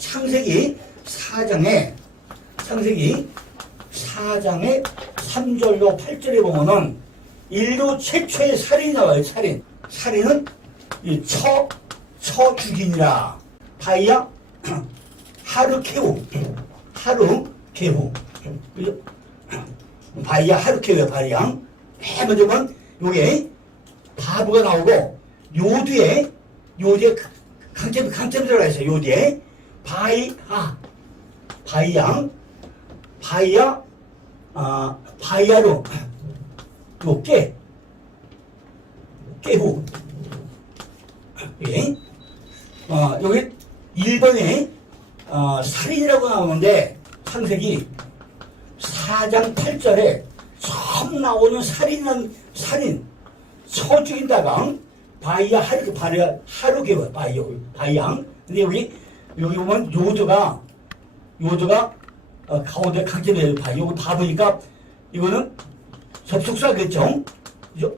창세기 4장에 3절로 8절에 보면은 인류 최초의 살인이 나와요. 살인은 이 처 죽이니라. 바이야 하르케우. 그죠? 바이야 하르케우야. 바이야. 맨 먼저 보면 요게 바브가 나오고 요뒤에 강점 들어가 있어요. 요뒤에 바이야로 요 깨후. 예. 여기 1번에 살인이라고 나오는데 창세기 4장 8절에 처음 나오는 살인 처 죽인다가 바이야 하루게요. 바이양. 근데 여기 보면 요드가 가운데 강점이에요. 요거 다 보니까 이거는 접속사겠죠. 그죠?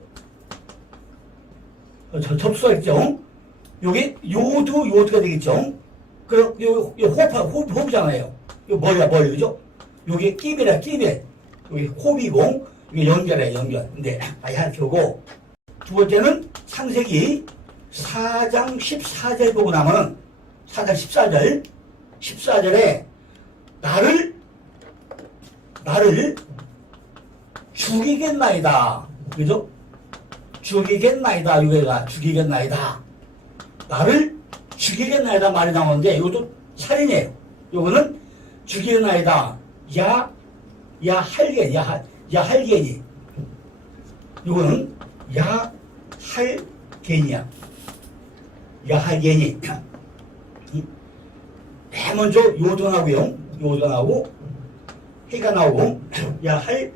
접속사겠죠. 여기 요드가 되겠죠. 그럼 요 호흡잖아요. 요 머리, 그죠? 요게 끼베라. 여기 호흡이고, 이게 연결이에요, 연결. 근데, 이렇게 오고. 두 번째는 창세기 4장 14절 보고 나면은, 4장 14절에, 나를 죽이겠나이다. 그죠? 죽이겠나이다. 유해가 죽이겠나이다. 나를 죽이겠나이다 말이 나오는데, 이것도 살인이에요. 이거는 죽이겠나이다. 야할겐이. 이거는 야할겐이야. 야할겐이. 맨 먼저 요도 나오고, 해가 나오고, 야할겐이.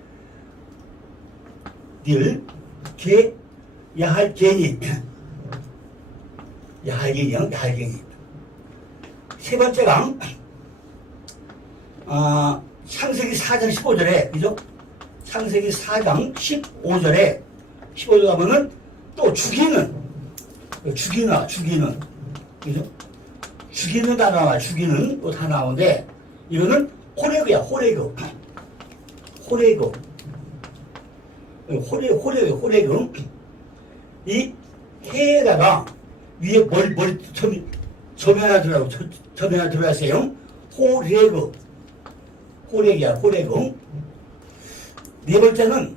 세 번째가, 창세기 4장 15절에, 그죠? 창세기 4장 15절에 가면은 또 죽이는. 그죠? 죽이는 단어 나와, 죽이는 또 다 나오는데, 이거는 호레그야, 호레그. 이 해에다가 위에 머리 점이 하나 들어가세요. 호레그야. 네 번째는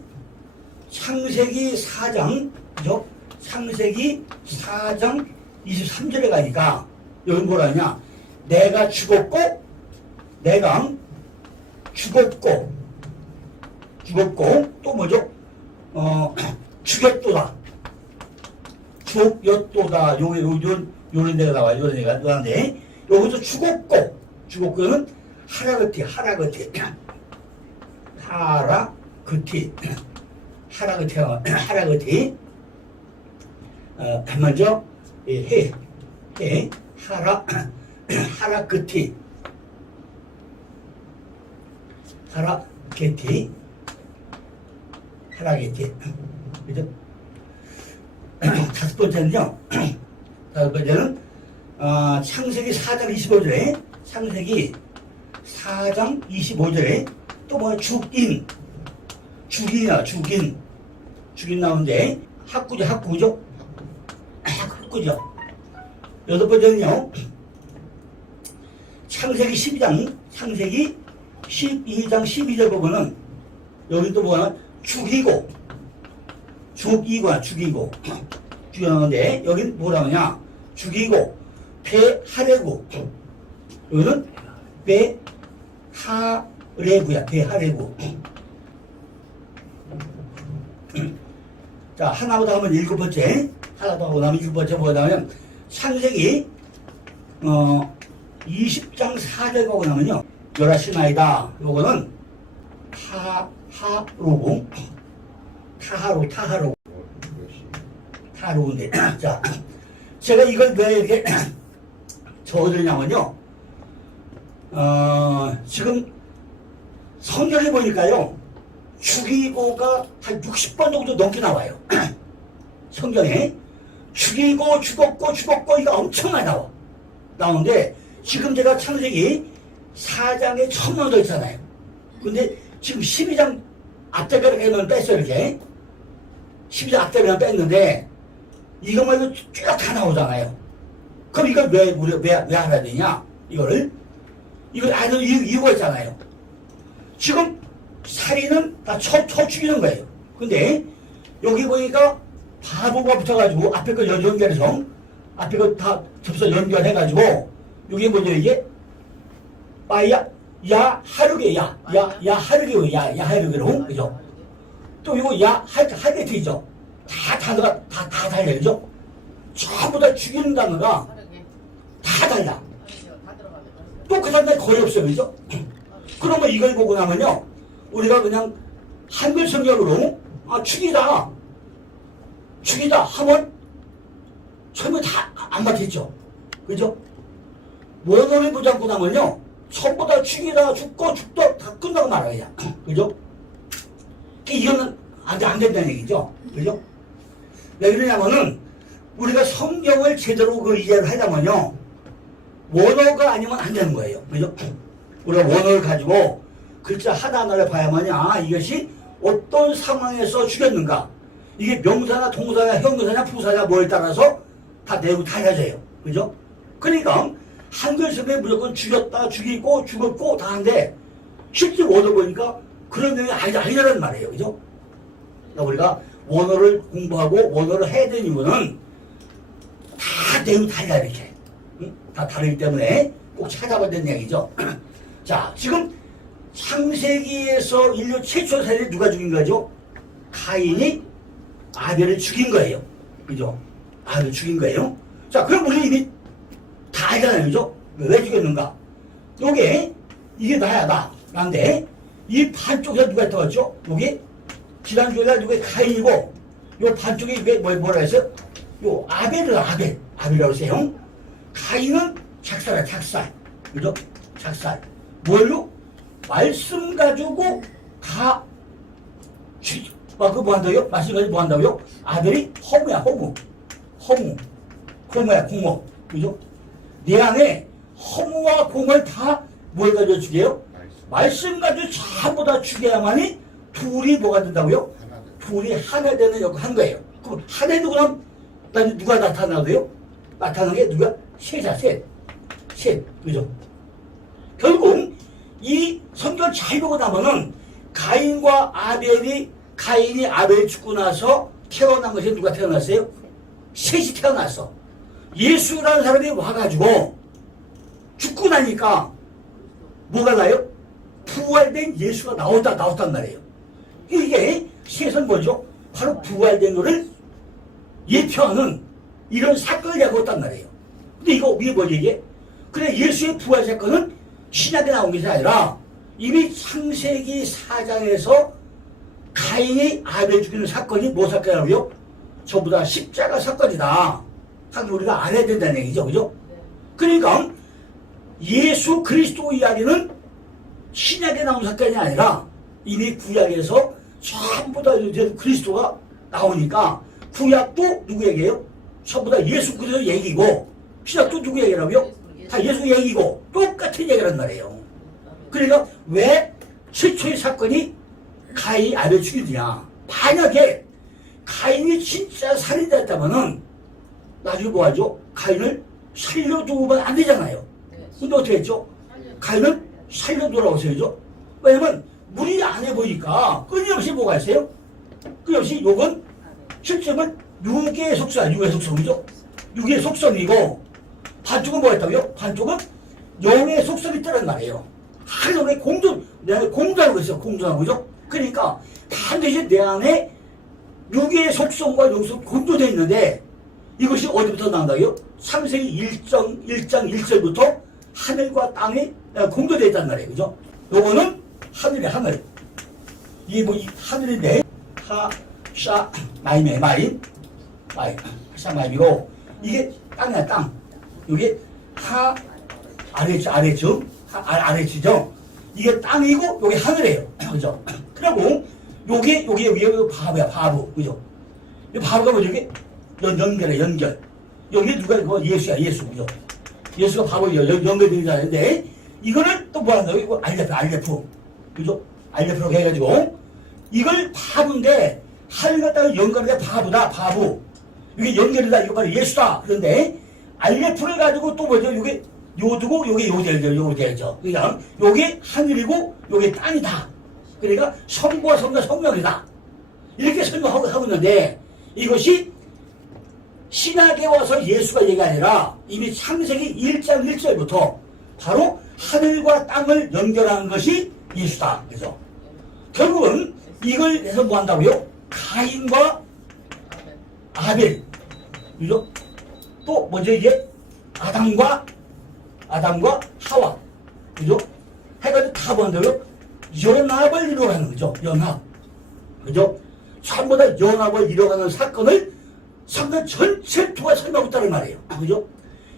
창세기 4장, 그죠? 창세기 4장 23절에 가니까, 여기 뭐라 하냐? 내가 죽었고, 또 뭐죠? 죽였도다. 요런 데가 나와요. 요런 데가 나왔는데, 여기서 죽었고는 하라그티. 먼저, 하라게티. 그죠? 다섯 번째는 창세기 4장 25절에 또 뭐야? 죽인 나오는데 학구죠? 여덟 번째는요, 창세기 12장 12절 보면은 여기 또 뭐야? 죽이고 나오는데 여긴 뭐라 하냐? 죽이고 배하레구. 여기는 배하레구. 자, 하나보다 하면 일곱 번째 뭐가 나오면 창세기 20장 4절 보고 나면요, 요라시나이다. 요거는 타하로인데, 자, 제가 이걸 왜 이렇게 적어드리냐면요, 지금 성경에 보니까요, 죽이고가 한 60번 정도 넘게 나와요. 성경에 죽이고 죽었고 이거 엄청 많이 나오는데, 지금 제가 창세기 4장에 처음 나오져 있잖아요. 근데 지금 12장 앞대가리만 뺐어요, 이렇게. 12장 앞대가리만 뺐는데, 이것만 해도 쭉 다 나오잖아요. 그럼 이걸 왜 알아야 되냐? 이거를. 이걸 아는 이유가 있잖아요. 지금 살인은 다 쳐 죽이는 거예요. 근데, 여기 보니까 바보가 붙어가지고, 앞에 거 연결해서, 앞에 거 다 접서 연결해가지고, 여기 뭐죠, 이게? 하르게, 하르게로, 그죠? 또 이거 하르게트이죠? 다 달려, 그죠? 전부 다 죽이는 단어가 다 달라. 또 그 단어가 거의 없어요, 그죠? 그러면 이걸 보고 나면요, 우리가 그냥 한글 성경으로, 죽이다 하면 전부 다 안 맞겠죠? 그죠? 원어를 보지 않고 나면요, 전부 다 죽이다, 죽다 다 끝나고 말아요. 그죠? 이거는 안 된다는 얘기죠. 그죠? 왜 그러냐면은, 우리가 성경을 제대로 이해를 하려면요, 원어가 아니면 안 되는 거예요. 그죠? 우리가 원어를 가지고 글자 하나하나를 봐야만이, 이것이 어떤 상황에서 죽였는가. 이게 명사나 동사나 형용사나 부사나 뭐에 따라서 다 내용이 달라져요. 그죠? 그러니까, 한글 성경에 무조건 죽였다, 죽이고, 죽었고 다 하는데, 실제 원어 보니까 그런 내용이 아니라는 말이에요. 그죠? 그러니까 우리가 원어를 공부하고 원어를 해야 되는 이유는 다 내용이 달라, 이렇게. 응? 다 다르기 때문에 꼭 찾아봐야 되는 얘기죠. 자, 지금 창세기에서 인류 최초 살인을 누가 죽인 거죠? 가인이 아벨을 죽인 거예요. 그죠? 아벨을 죽인 거예요. 자, 그럼 우리 이미 다 알잖아요. 그죠? 왜 죽였는가? 이게 나인데, 이 반쪽에 누가 있다고 여기, 지난주에 누가 가인이고, 요 반쪽에 이게 뭐라 했어요? 요 아벨이라고 했어요. 가인은 작살이야, 작살. 그죠? 작살. 뭘로? 말씀 가지고 뭐 한다고요? 말씀 가지고 뭐 한다고요? 아벨이 공모. 그죠? 내 안에 허무와 공을 다 뭘 가지고 죽여요? 말씀 가지고 전부 다 죽여야만이 둘이 뭐가 된다고요? 둘이 하나 되는 역할을 한 거예요. 그럼 하나 누구랑 누가 나타나고요? 나타나는 게 누가? 셋. 그죠? 결국 이 성경 잘 보고 나면은 가인이 아벨 죽고 나서 태어난 것이 누가 태어났어요? 셋이 태어났어. 예수라는 사람이 와가지고 죽고 나니까 뭐가 나요? 부활된 예수가 나왔단 말이에요. 이게 셋은 뭐죠? 바로 부활된 것을 예표하는 이런 사건을 갖고왔단 말이에요. 근데 이게 뭐지 이게? 그래, 예수의 부활 사건은 신약에 나온 것이 아니라 이미 창세기 4장에서 가인이 아벨 죽이는 사건이 뭐 사건이라고요? 전부 다 십자가 사건이다. 하긴 우리가 알아야 된다는 얘기죠. 그죠? 그러니까 예수 그리스도 이야기는 신약에 나온 사건이 아니라 이미 구약에서 전부 다 그리스도가 나오니까 구약도 누구 얘기예요? 전부 다 예수 그리스도 얘기고 신약도 누구 얘기라고요? 다 예수 얘기고 똑같은 얘기란 말이에요. 그러니까 왜 최초의 사건이 가인이 아벨 죽이느냐? 만약에 가인이 진짜 살인자였다면은 나중에 뭐하죠? 가인을 살려두면 안 되잖아요. 근데 어떻게 했죠? 가인을 살려두라고 했어요. 왜냐면 물이 안 해 보니까 끊임없이 뭐가 있어요? 끊임없이 요건 실제는 육의 속성이죠. 육의 속성이고 반쪽은 뭐가 있다고요? 반쪽은 영의 속성이 있다는 말이에요. 하늘에 공존하고 있어요. 공존하고 있죠. 그러니까 반드시 내 안에 육의 속성과 영속이 공존되어 있는데 이것이 어디부터 나온다고요? 창세기 1장 1절부터 하늘과 땅이 공존되어 있단 말이에요. 그죠? 요거는 하늘이에요, 하늘. 이게 뭐, 하늘인데, 마임이고, 이게 땅이야, 땅. 이게 아래죠. 이게 땅이고, 요게 하늘이에요. 그죠? 그리고, 요게 바보. 그죠? 이 바보가 뭐죠, 이게? 연결. 여기 누가, 예수야, 예수. 그죠? 예수가 바로 연결되는데 이거를 또 뭐 한다고? 이거 알레프. 그죠? 알레프라고 해가지고 이걸 바보인데 하늘 갖다가 연결해 바보. 이게 연결이다. 이거 바로 예수다. 그런데 알레프를 가지고 또 뭐죠? 이게 요두고 요게 요되죠. 그러니까 요게 하늘이고 요게 땅이다. 그러니까 성부와 성령이다. 이렇게 설명하고 있는데 이것이 신약에 와서 예수가 얘기가 아니라 이미 창세기 1장 1절부터 바로 하늘과 땅을 연결하는 것이 예수다. 그래서 결국은 이걸 해서 뭐 한다고요? 가인과 아벨. 그죠? 또 뭐죠 이게? 아담과 하와. 그죠? 해가지고 다 뭐 한다고요? 연합을 이루어가는 거죠. 연합. 그죠? 전부 다 연합을 이루어가는 사건을 성경 전체를 통해 설명하고 있다는 말이에요. 그죠?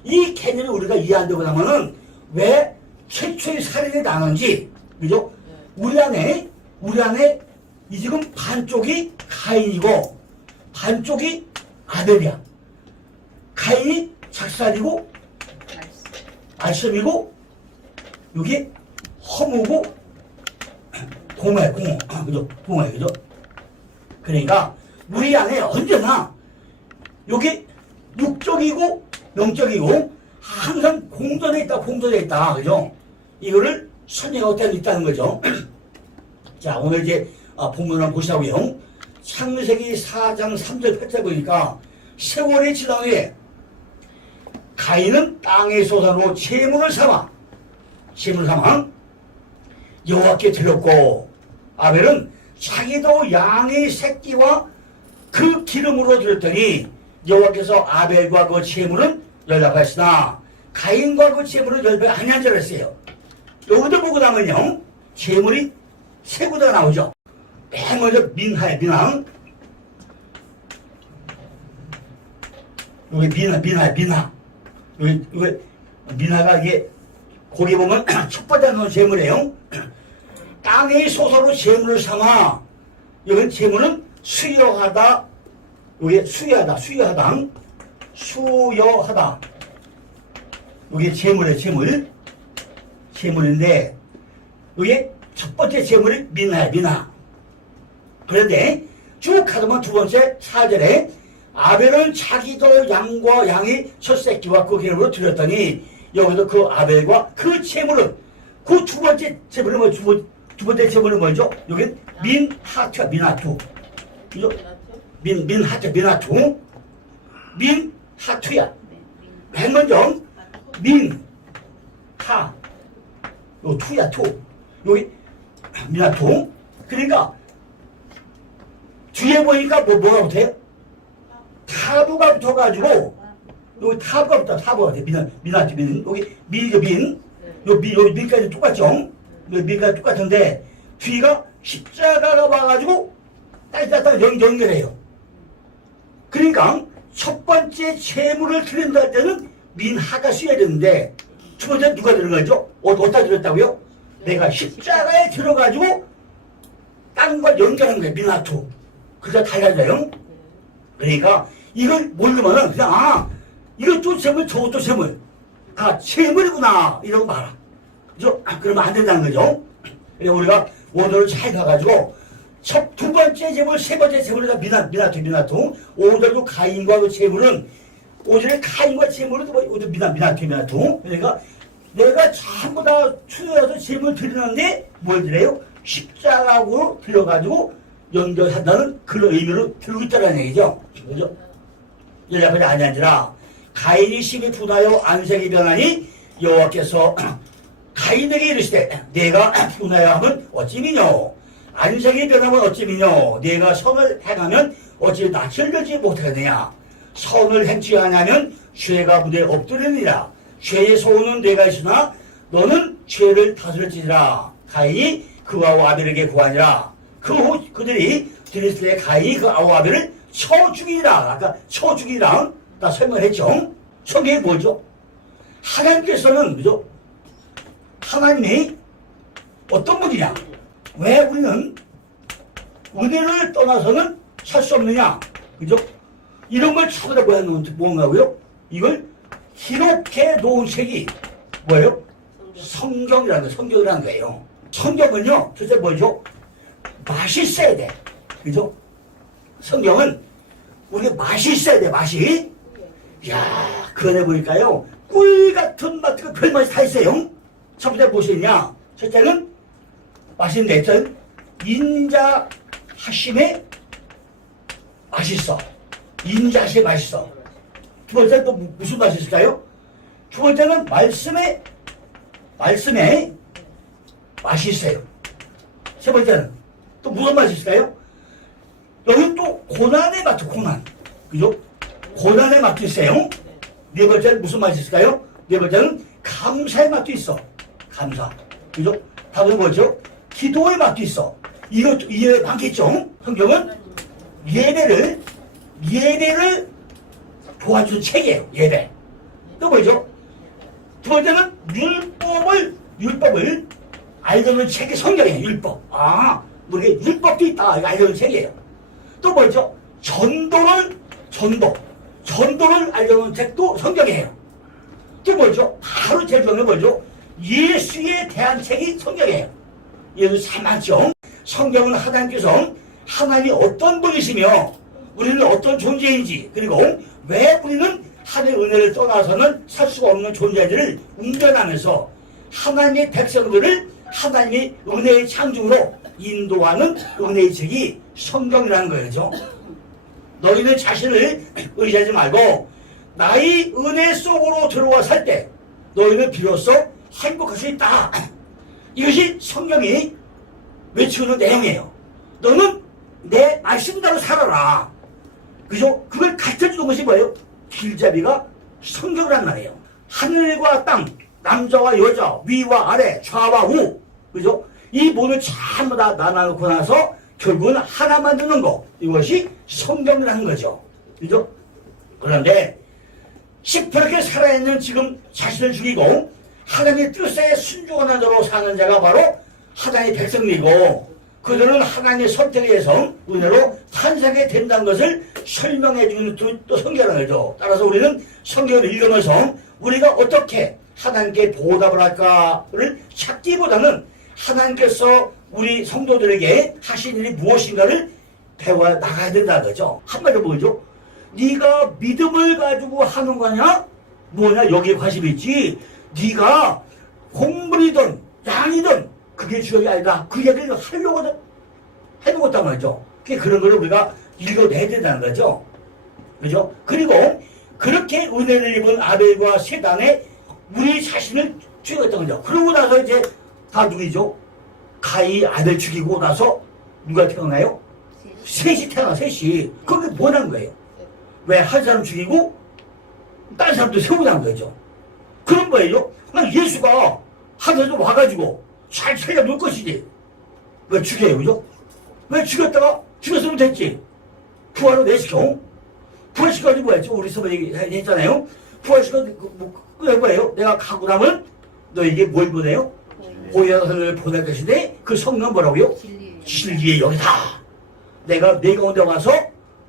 이 개념을 우리가 이해 안 되고 나면은 왜 최초의 살인이 나는지, 그죠? 우리 안에 이 지금 반쪽이 가인이고 반쪽이 아벨이야. 가인이 작살이고 알섬이고 여기 허무고 공허. 그죠? 공허. 그죠? 그러니까 우리 안에 언제나 여기 육적이고 영적이고 항상 공존해 있다. 그죠? 이거를 설명하고 있다는 거죠. 자, 오늘 이제 본문을 한번 보시자고요. 창세기 4장 3절 8절 보니까 세월이 지난 후에 가인은 땅의 소산으로 제물을 삼아 여호와께 드렸고 아벨은 자기도 양의 새끼와 그 기름으로 드렸더니 여호와께서 아벨과 그 제물은 연락하시나 가인과 그 제물은 연락 아니한 줄 알았어요. 여기도 보고 나면요 제물이 세 구조가 나오죠. 맨 먼저 민하. 여기 민하. 여기 민하가 이게 거기 보면 첫 번째 나온 제물이에요. 땅의 소서로 제물을 삼아. 여기 제물은 수여하다. 여기 수여하다. 여기 제물인데 여기 첫 번째 제물이 민하. 그런데 쭉 가다보면 두 번째 4절에 아벨은 자기도 양과 양의 첫 새끼와 그 기름으로 드렸더니 여기서 그 아벨과 그 제물은 그 두 번째 제물은 뭐죠? 두 번째 제물은 뭐죠? 여기는 민하투. 그죠? 민하투야. 맨 먼저 요 투야 투. 여기 민하투. 그러니까 뒤에 보니까 뭐가 붙어요? 타부가 붙어가지고 여기 타부가 붙어. 민하투. 여기 여기 민까지 똑같죠? 여기 민까지 똑같은데 뒤가 십자가가 와가지고 딱 연결해요. 그러니까 첫 번째 제물을 드린다 할 때는 민하가 쓰여야 되는데 두 번째 누가 들은 거죠? 어디다 들었다고요? 내가 십자가에 들어가지고 땅과 연결하는 거예요. 민하투. 그래서 달라져요. 그러니까 이걸 모르면은 그냥 이것도 제물 저것도 제물 다 제물이구나 이러고 말아. 그죠? 그러면 안 된다는 거죠. 그래서 우리가 원어를 잘 봐가지고 두 번째 제물, 세 번째 제물이다 민하투. 5절도 가인과 그 제물은 5절에 가인과 제물은 민하투. 그러니까 내가 전부 다 추려서 제물 드리는데 뭘 드려요? 십자가로 들어가지고 연결한다는 그런 의미로 들고 있다는 얘기죠. 그죠? 여자분이 아니한지라 가인이 심히 분하여 안색이 변하니 여호와께서 가인에게 이르시되 내가 분하여 하면 어찌 미뇨 안색이 변하면 어찌 미뇨 내가 선을 행하면 어찌 낯을 들지 못하느냐 선을 행치 않으면 죄가 무대에 엎드리느니라 죄의 소원은 내가 있으나 너는 죄를 다스릴지니라 가인이 그와 아벨에게 구하니라 그 후 그들이 들었을 때 가인이 그 아벨을 쳐 죽이니라. 아까 쳐 죽이니라 다 설명했죠. 성경이 뭐죠? 하나님께서는 그죠? 하나님이 어떤 분이냐? 왜 우리는 은혜를 떠나서는 살 수 없느냐? 그죠? 이런 걸 찾아보야 하는 뭔가고요? 이걸 기록해 놓은 책이 뭐예요? 성경이라는 거예요. 성경이라는 거예요. 성경은요, 도대체 뭐죠? 맛이 있어야 돼. 그죠? 성경은 우리가 맛이 있어야 돼, 맛이. 이야, 그 안에 보니까요, 꿀 같은 맛, 별 맛이 다 있어요. 첫 번째 무엇이냐? 첫째는 맛있는데, 일단, 인자하심에 맛있어. 인자하심에 맛있어. 두 번째는 또 무슨 맛이 있을까요? 두 번째는 말씀에 맛이 있어요. 세 번째는 또 무슨 맛이 있을까요? 여기 또 고난의 맛도 고난. 그죠? 고난의 맛도 있어요. 네 번째는 무슨 맛이 있을까요? 네 번째는 감사의 맛도 있어. 감사. 그죠? 다음은 뭐죠? 기도의 맛도 있어. 이것도 이해 많겠죠? 성경은 예배를 도와주는 책이에요. 예배. 또 뭐죠? 두 번째는 율법을 알려주는 책이 성경이에요. 율법. 아, 우리가 율법도 있다. 이거 알려주는 책이에요. 또 뭐죠? 전도를 알려주는 책도 성경이에요. 또 뭐죠? 바로 제일 중요한 게 뭐죠? 예수에 대한 책이 성경이에요. 예수 참 많죠? 성경은 하나님께서 하나님이 어떤 분이시며 우리는 어떤 존재인지, 그리고 왜 우리는 하나님의 은혜를 떠나서는 살 수가 없는 존재들을 운전하면서 하나님의 백성들을 하나님의 은혜의 창조로 인도하는 은혜의 책이 성경이라는 거죠. 너희는 자신을 의지하지 말고 나의 은혜 속으로 들어와 살 때 너희는 비로소 행복할 수 있다. 이것이 성경이 외치는 내용이에요. 너는 내 말씀대로 살아라. 그죠? 그걸 가르쳐주는 것이 뭐예요? 길잡이가 성경이란 말이에요. 하늘과 땅, 남자와 여자, 위와 아래, 좌와 우. 그죠? 이 모든 전부 다 나눠놓고 나서 결국은 하나 만드는 거. 이것이 성경이라는 거죠. 그죠? 그런데 시퍼렇게 살아있는 지금 자신을 죽이고 하나님의 뜻에 순종하는 자로 사는 자가 바로 하나님의 백성이고 그들은 하나님의 선택에 의해서 은혜로 탄생하게 된다는 것을 설명해 주는 또 성경이라는 거죠. 따라서 우리는 성경을 읽으면서 우리가 어떻게 하나님께 보답을 할까를 찾기보다는 하나님께서 우리 성도들에게 하신 일이 무엇인가를 배워 나가야 된다는 거죠. 한마디로 뭐죠? 네가 믿음을 가지고 하는 거냐? 뭐냐? 여기에 관심이 있지. 네가 공물이든 양이든 그게 중요한 게 아니라 그 얘기를 하려고 해보겠단 말이죠. 그런 걸 우리가 읽어내야 된다는 거죠. 그죠? 그리고 그렇게 은혜를 입은 아벨과 세단에 우리 자신을 죽였던 거죠. 그러고 나서 이제 다 누구죠? 가이 아벨 죽이고 나서 누가 태어나요? 셋이 태어나, 셋이. 그게 뭐라는 거예요? 왜 한 사람 죽이고 다른 사람도 세우자는 거죠. 그런 거예요. 예수가 하늘에서 와가지고 잘 살려놓을 것이지. 왜 죽여요, 그죠? 왜 죽였으면 됐지. 부활로 내시켜. 부활시켜가지고 뭐였죠? 우리 서버 얘기했잖아요. 부활시켜가지고 그게 뭐예요? 내가 가고 나면 너에게 뭘 보내요? 보혈을 보낼 것인데 그 성령은 뭐라고요? 진리의 영이다. 내가 내 가운데 와서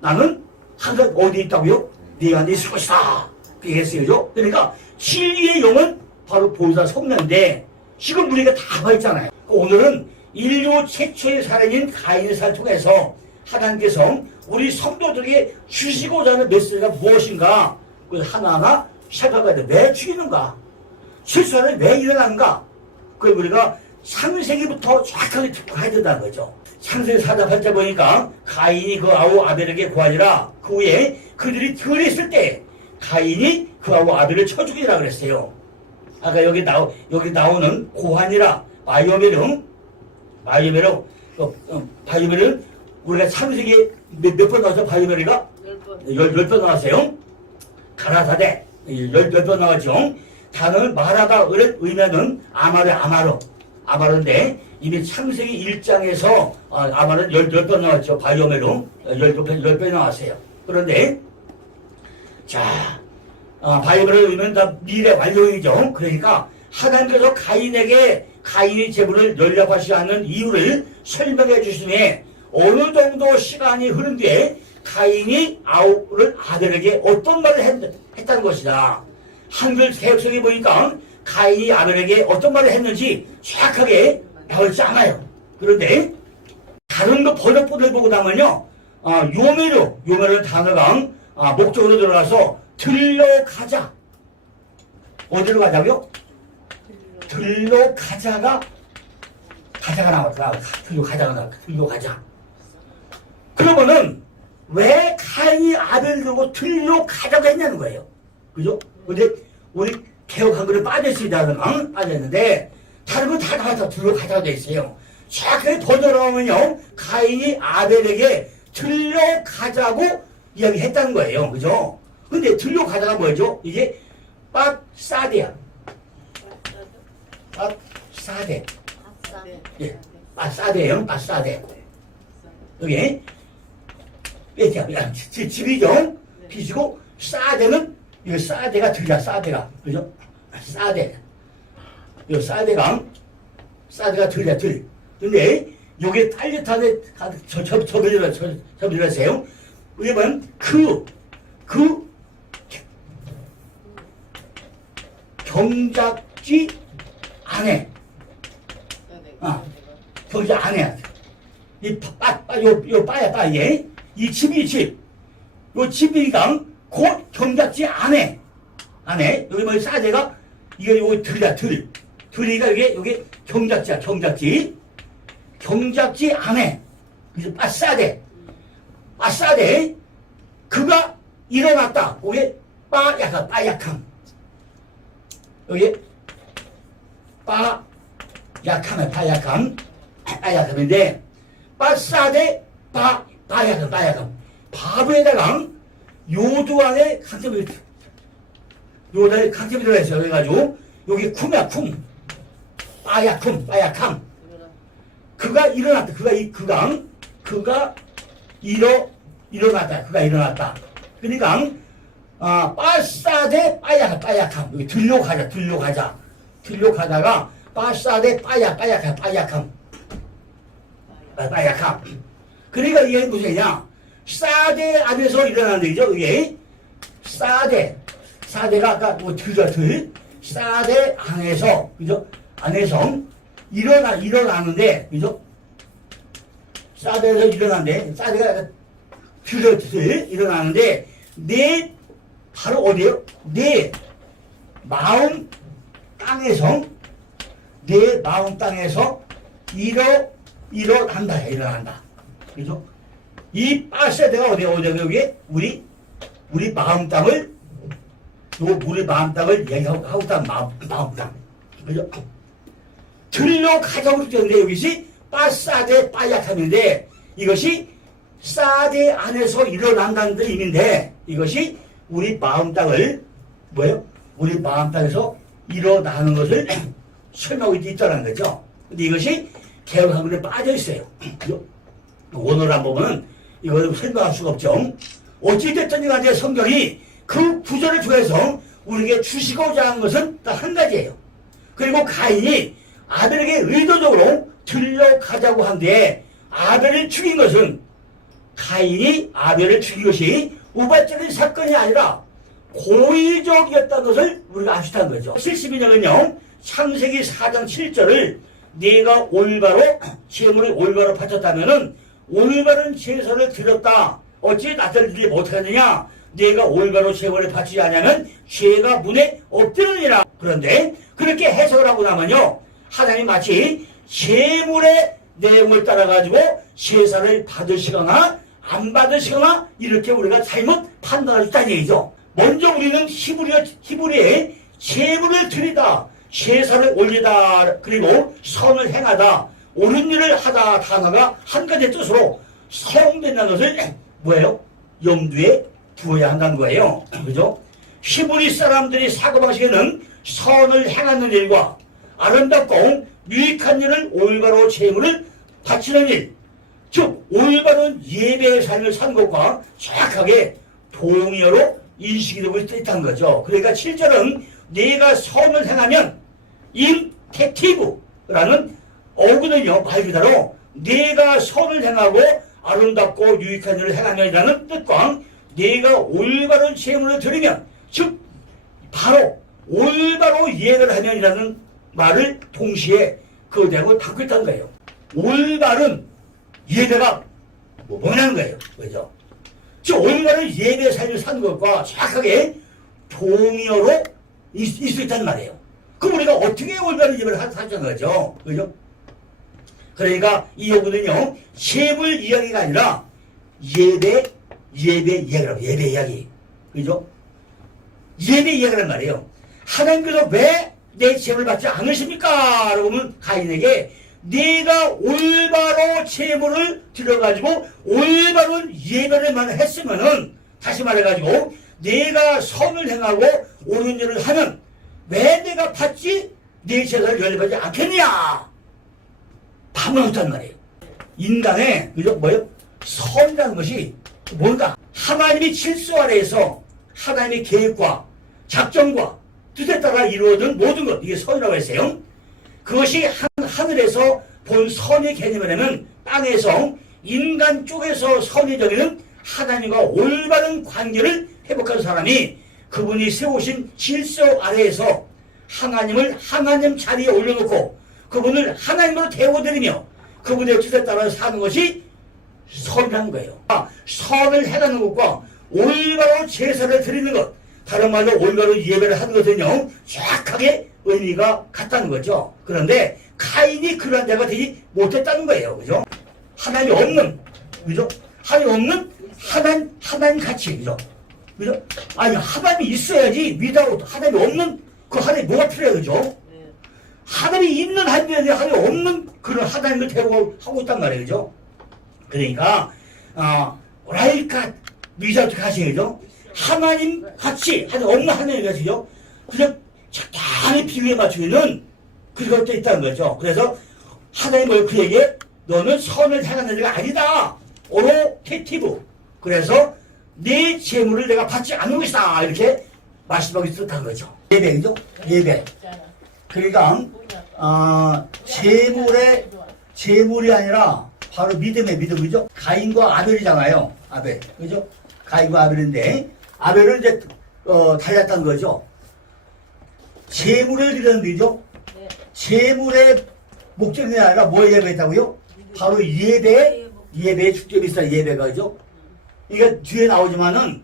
나는 항상 어디에 있다고요? 네 안에 있을 것이다. 그게 했어요. 그러니까 진리의 영은 바로 보혜사 성령인데 지금 우리가 다 봐있잖아요. 오늘은 인류 최초의 살인인 가인의 살을 통해서 하나님께서 우리 성도들에게 주시고자 하는 메시지가 무엇인가 그걸 하나하나 살펴봐야 돼. 왜 죽이는가? 실수하는 왜 일어나는가? 그걸 우리가 창세기부터 정확하게 듣고 해야 된다는 거죠. 창세기 4장 8절 보니까 가인이 그 아우 아벨에게 구하니라. 그 후에 그들이 들었을 때 가인이 그 아우 아벨을 쳐 죽이라 그랬어요. 아까 여기 나오는 고한이라 바이오메르 우리가 창세기에 몇 번 나왔죠? 바이오메르가 10번 나왔어요. 가라사대 10번 나왔죠. 단어는 말하다 의미는 아마르인데 이미 창세기 1장에서 아마는 10번 나왔죠. 바이오메르 10번 나왔어요. 그런데 자 바이오메르 의미는 다 미래 완료이죠. 그러니까 하나님께서 가인이 제물을 연락하시지 않는 이유를 설명해 주시니 어느 정도 시간이 흐른 뒤에 가인이 아벨에게 어떤 말을 했다는 것이다. 한글 개혁성에 보니까 가인이 아벨에게 어떤 말을 했는지 정확하게 나오지 않아요. 그런데 다른 거 번역본을 보고 나면요, 요메르 단어가 목적으로 들어가서 들러가자. 어디로 가자고요? 들러가자가 나왔다. 들러가자. 그러면은 왜 가인이 아벨을 두고 들러가자고 했냐는 거예요. 그죠? 근데 우리 개혁 한글에 빠졌습니다. 빠졌는데 다른 건 다 나와서 들러가자고 돼 있어요. 정확하게 번역하면요, 가인이 아벨에게 들러가자고 이야기했다는 거예요. 그죠? 근데 들러가자가 뭐죠? 이게 빡사대야. 빡사대. 예, 빡사대요. 빡사대. 여기 집이죠. 빚이고 사대는 이거 사대가 들이야. 사대가. 그죠? 사대. 이 사대가 들이야. 들. 근데 요게 딸려타네 접으세요. 왜냐면 경작지 안에 경작 안에 요 빠야 얘. 이 집이 요 집이가 곧 경작지 안에 여기 뭐 사대가 이게 요거 들이야. 들이가 요게 경작지야. 경작지 안에 그래서 빠싸대 그가 일어났다. 여기 빠약함. 여기 빠약함인데 빠싸대 빠약함. 바보에다가 요두 안에 강점이 들어가 있어요. 그래가지고 여기 쿰이야. 빠약함. 그가 일어났다. 그가 일어났다. 그러니까 빠싸대 빠약함. 여기 들려가다가 빠싸대 빠약함. 그러니까 이게 무슨이냐? 사대 안에서 일어나는 얘기죠. 이게 사대가 아까 뭐 사대 안에서, 그죠? 안에서 일어나는데, 그죠? 사대에서 사대가 일어나는데, 바로 어디에요? 내 마음 땅에서 일어난다. 그죠? 이 빠세대가 어디에요? 여기 우리 마음 땅을, 우리 마음 땅을 얘기하고 있다. 마음 땅. 그죠? 들려가자고 그러는데 여기서 빠싸대 빠약함인데 이것이 사대 안에서 일어난다는 의미인데 이것이 우리 마음 땅을 우리 마음 땅에서 일어나는 것을 설명하고 있다는 거죠. 근데 이것이 개혁학문에 빠져 있어요. 원어를 보면 이거는 설명할 수가 없죠. 어찌됐든 간에 성경이 그 구절을 통해서 우리에게 주시고자 하는 것은 딱 한 가지예요. 그리고 가인이 아벨에게 의도적으로 들려가자고 한데 아벨을 죽인 것은 가인이 아벨을 죽인 것이 우발적인 사건이 아니라 고의적이었다는 것을 우리가 알 수 있다는 거죠. 72년은요 창세기 4장 7절을 네가 올바로 제물을 올바로 바쳤다면은 올바른 제사를 드렸다. 어찌 나타내지 못하느냐? 네가 올바로 제물을 바치지 않으면 죄가 문에 엎드느니라. 그런데 그렇게 해석을 하고 나면요 하나님 마치 제물의 내용을 따라가지고 제사를 받으시거나 안 받으시거나 이렇게 우리가 잘못 판단할 수 있다는 얘기죠. 먼저 우리는 히브리의 제물을 드리다, 제사를 올리다, 그리고 선을 행하다, 옳은 일을 하다 단어가 한 가지 뜻으로 사용된다는 것을 염두에 두어야 한다는 거예요. 그죠? 히브리 사람들이 사고방식에는 선을 행하는 일과 아름답고 유익한 일을 올바로 제물을 바치는 일, 즉 올바른 예배의 삶을 사는 것과 정확하게 동의어로 인식이 되고 있다는 거죠. 그러니까 7절은 네가 선을 행하면 임택티브라는 어구는요 말 그대로 네가 선을 행하고 아름답고 유익한 일을 행하면이라는 뜻과 네가 올바른 제물을 드리면 즉 바로 올바로 예배를 하면이라는 말을 동시에 그대로 담고 있다는 거예요. 올바른 예배가 뭐냐는 거예요. 그죠? 즉, 올바른 예배 삶을 사는 것과 정확하게 동의어로 있을 수 있다는 말이에요. 그럼 우리가 어떻게 올바른 예배를 하자는 거죠? 그죠? 그러니까 이 요구는요, 재물 이야기가 아니라 예배 이야기. 그죠? 예배 이야기란 말이에요. 하나님께서 왜 내 재물을 받지 않으십니까? 라고 하면 가인에게 네가 올바로 재물을 들여가지고 올바른 예배를만 했으면은, 다시 말해가지고 내가 선을 행하고 옳은 일을 하면 왜 내가 받지 내 제사를 연립하지 않겠냐? 답을 못한 말이에요. 인간의 그죠? 뭐예요? 선이라는 것이 뭔가? 하나님의 질서 아래에서 하나님의 계획과 작정과 뜻에 따라 이루어진 모든 것, 이게 선이라고 했어요. 그것이 하늘에서 본 선의 개념이라면 땅에서 인간 쪽에서 선의 정의는 하나님과 올바른 관계를 회복한 사람이 그분이 세우신 질서 아래에서 하나님을 하나님 자리에 올려놓고 그분을 하나님으로 대우드리며 그분의 뜻에 따라 사는 것이 선이라는 거예요. 선을 해가는 것과 올바로 제사를 드리는 것, 다른 말로 올바로 예배를 하는 것은요, 정확하게 의미가 같다는 거죠. 그런데 가인이 그러한 자가 되지 못했다는 거예요. 그죠? 하나님이 없는, 그죠? 하나님 없는 하나님 같이, 그죠? 그죠? 아니, 하나님이 있어야지, 위다우트, 하나님이 없는 그 하나님이 뭐가 필요해요, 그죠? 하나님이 있는 하나님이 하나님이 없는 그런 하나님을 대우하고 있단 말이에요, 그죠? 그러니까, 라이카, 위다우트 같이, 그죠? 하나님 같이, 하나님 없는 하나님 같이요? 그냥 적당히 비교에 맞추면은 그것도 있다는 거죠. 그래서 하나님은 그에게 너는 선을 행하는 자가 아니다. 오로테티브. 그래서 네 재물을 내가 받지 않는 것이다. 이렇게 말씀하고 있었다는 거죠. 예배죠? 예배. 그러니까 재물이 아니라 바로 믿음이죠. 가인과 아벨이잖아요. 아벨. 그죠? 가인과 아벨인데 아벨을 이제 달렸다는 거죠. 재물을 드리는 거죠. 재물의 목적이 아니라 뭐 예배했다고요? 바로 예배의 축제에 있어요. 예배가, 그죠? 그러니까 뒤에 나오지만은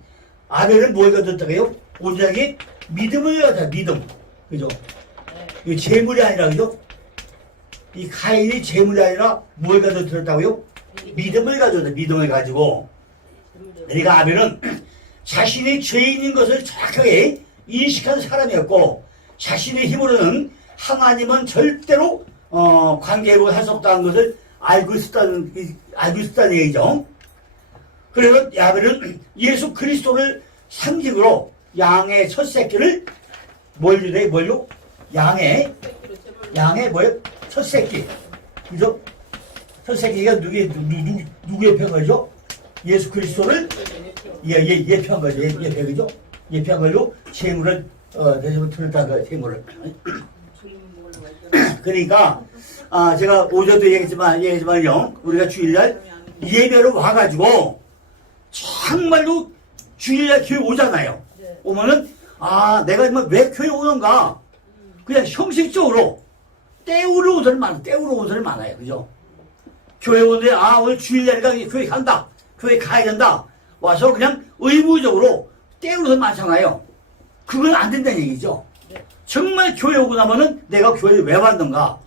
아벨은 뭘 가졌다고요? 온전하게 믿음을 가졌다. 믿음. 그죠? 이 재물이 아니라, 그죠? 이 가인이 재물이 아니라 뭘 가졌다고요? 믿음을 가졌다. 믿음을 가지고. 그러니까 아벨은 자신이 죄인인 것을 정확하게 인식한 사람이었고, 자신의 힘으로는 하나님은 절대로 관계를 할 수 없다는 것을 알고 있었다는 얘기죠. 그래서 아벨은 예수 그리스도를 상징으로 양의 첫 새끼를 뭘요? 양의 뭐요? 첫 새끼. 그죠? 첫 새끼가 누구의 편거죠? 예수 그리스도를 예표한 거죠. 예표죠. 예표한 걸로 재물을 대접을 드렸다는 재물을. 그러니까 제가 오전도 얘기했지만요. 우리가 주일날 예배로 와가지고 정말로 주일날 교회 오잖아요. 오면은 내가 왜 교회 오는가? 그냥 형식적으로 때우러 온 사람이 많아요. 그죠? 교회 오는데 오늘 주일날이니까 교회 간다. 교회 가야 된다. 와서 그냥 의무적으로 때우러 많잖아요. 그건 안 된다는 얘기죠. 정말 교회 오고 나면은 내가 교회에 왜 왔는가?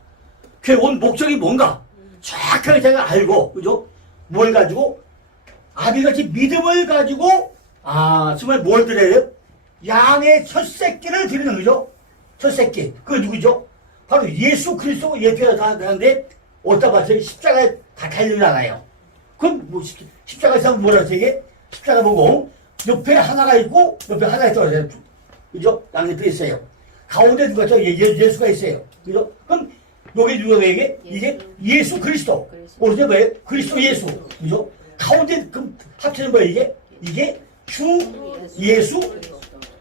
교회 온 목적이 뭔가? 정확하게 제가 알고, 그죠? 뭘 가지고? 아비같이 믿음을 가지고, 정말 뭘 드려요? 양의 첫 새끼를 드리는 거죠? 첫 새끼. 그게 누구죠? 바로 예수 그리스도 예표가 하는데, 어디다 봤어요? 십자가에 다 달리잖아요. 그럼 십자가에서 뭐라 하죠, 이게? 십자가 보고, 옆에 하나가 있고, 옆에 하나가 떨어져요. 그죠? 양옆에 있어요. 가운데 누가 있죠? 예수가 있어요. 그죠? 그럼, 여기 누가 이게? 이게 예수 그리스도. 오른쪽 뭐예요? 그리스도 예수. 그죠? 가운데, 그럼 합치는 거예요, 이게 주 예수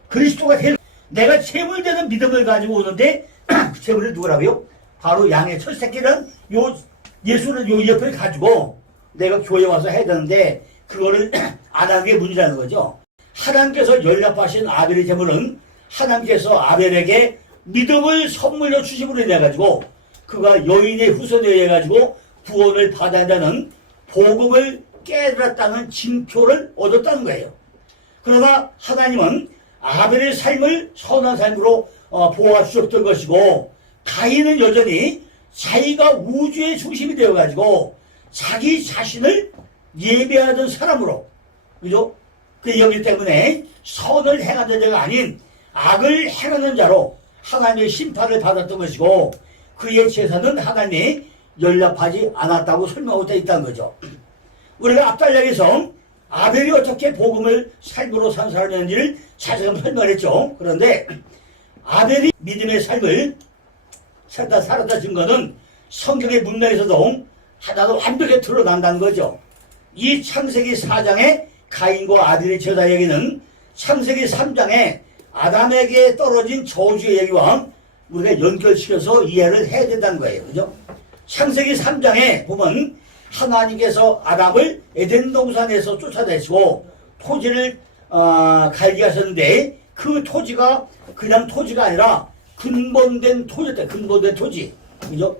그리스도가 될, 내가 재물되는 믿음을 가지고 오는데, 그 재물을 누구라고요? 바로 양의 첫 새끼는 예수를 요 옆에 가지고 내가 교회 와서 해야 되는데, 그거를 안 하는 게 문제라는 거죠. 하나님께서 연락하신 아벨의 제물은 하나님께서 아벨에게 믿음을 선물로 주심으로 인해 가지고 그가 여인의 후손에 의해 가지고 구원을 받아야 하는 복음을 깨달았다는 징표를 얻었다는 거예요. 그러나 하나님은 아벨의 삶을 선한 삶으로 보호해 주셨던 것이고, 가인은 여전히 자기가 우주의 중심이 되어가지고 자기 자신을 예배하던 사람으로, 그죠? 그 여기 때문에 선을 행하는 자가 아닌 악을 행하는 자로 하나님의 심판을 받았던 것이고, 그의 제사는 하나님이 연락하지 않았다고 설명하고 되어 있다는 거죠. 우리가 앞단락에서 아벨이 어떻게 복음을 삶으로 산 사람이었는지를 자세히 설명했죠. 그런데 아벨이 믿음의 삶을 살았다 증거는 성경의 문맥에서도 하나도 완벽히 드러난다는 거죠. 이 창세기 4장의 가인과 아벨의 제사 얘기는 창세기 3장의 아담에게 떨어진 저주의 얘기와 우리가 연결시켜서 이해를 해야 된다는 거예요. 그죠? 창세기 3장에 보면 하나님께서 아담을 에덴 동산에서 쫓아내시고 토지를 갈게 하셨는데, 그 토지가 그냥 토지가 아니라 근본된 토지였다. 근본된 토지. 그죠?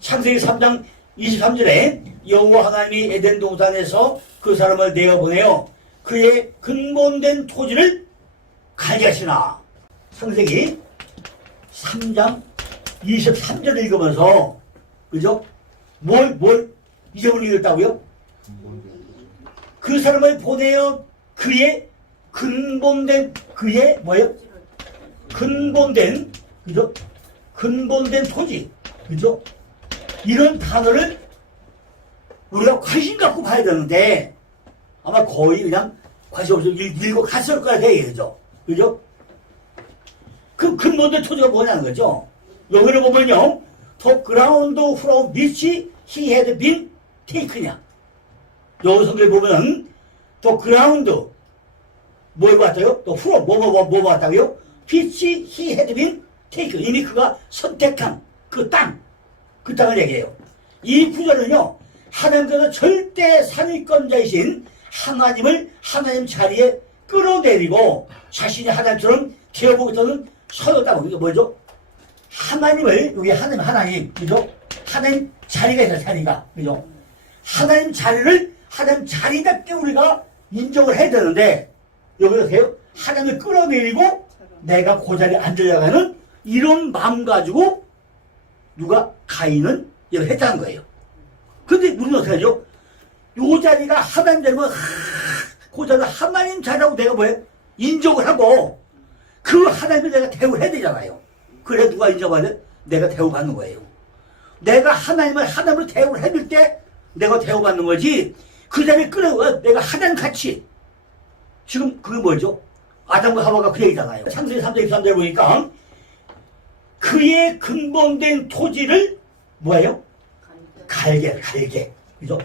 창세기 3장 23절에 여호와 하나님이 에덴 동산에서 그 사람을 내어보내어 그의 근본된 토지를 갈게 하시나. 창세기 3장 23절을 읽으면서, 그죠? 뭘 잊어버리고 있다고요? 그 사람을 보내어 그의 근본된, 그의 뭐예요? 근본된, 그죠? 근본된 토지, 그죠? 이런 단어를 우리가 관심 갖고 봐야 되는데, 아마 거의 그냥 관심 없이 읽고 갔을 거라 해야죠. 그죠? 그 근본된 토지가 뭐냐는 거죠. 여기를 보면요, The ground from which he had been taken이야. 여기 성경에 보면 The ground 뭘 봤다고요? 또 from 뭐 봤다고요? which he had been taken. 이미 그가 선택한 그 땅, 그 땅을 얘기해요. 이 구절은요, 하나님께서 절대 상위권자이신 하나님을 하나님 자리에 끌어내리고 자신이 하나님처럼 되어보겠다는 서였다고. 이게 뭐죠? 하나님을, 여기 하나님, 그죠? 하나님 자리가 있어요, 자리가. 그죠? 하나님 자리를 하나님 자리답게 우리가 인정을 해야 되는데, 여기서 보세요. 하나님을 끌어내리고 내가 그 자리에 앉으려고 하는 이런 마음 가지고 누가 가인은 이걸 했다는 거예요. 근데 우리는 어떻게 하죠? 요 자리가 하나님 자리면, 그 자리가 하나님 자리라고 내가 뭐예요? 인정을 하고, 그 하나님을 내가 대우를 해야 되잖아요. 그래 누가 인정받아요? 내가 대우받는 거예요. 내가 하나님을 하나님으로 대우를 해줄 때 내가 대우받는 거지, 그 자리에 끌어와 내가 하나님 같이. 지금 그게 뭐죠? 아담과 하와가 그 얘기잖아요. 창세기 3장 23절 보니까 그의 근본된 토지를 뭐예요? 갈게. 그죠?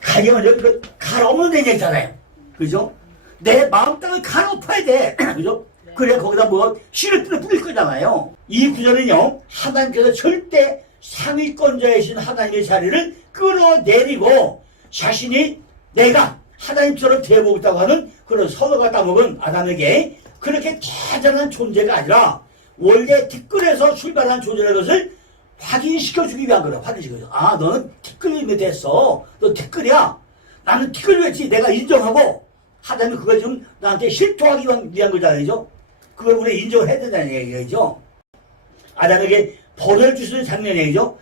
갈게가 여기 갈아엎는 데 있잖아요. 그죠? 내 마음 땅을 갈아엎어야 돼. 그죠? 그래 거기다 뭐 씨를 뿌릴 거잖아요. 이 구절은요, 하나님께서 절대 상위권자이신 하나님의 자리를 끌어내리고 자신이 내가 하나님처럼 되어보겠다고 하는 그런 선호가 따먹은 아담에게 그렇게 대단한 존재가 아니라 원래 티끌에서 출발한 존재라는 것을 확인시켜주기 위한 거라. 확인시켜줘. 아, 너는 티끌이 됐어. 너 티끌이야. 나는 티끌이었지. 내가 인정하고 하다면 그걸 좀 나한테 실토하기 위한 거잖아요. 그걸 우리 인정을 해야 된다는 얘기죠. 아담에게 벌을 주시는 장면이죠.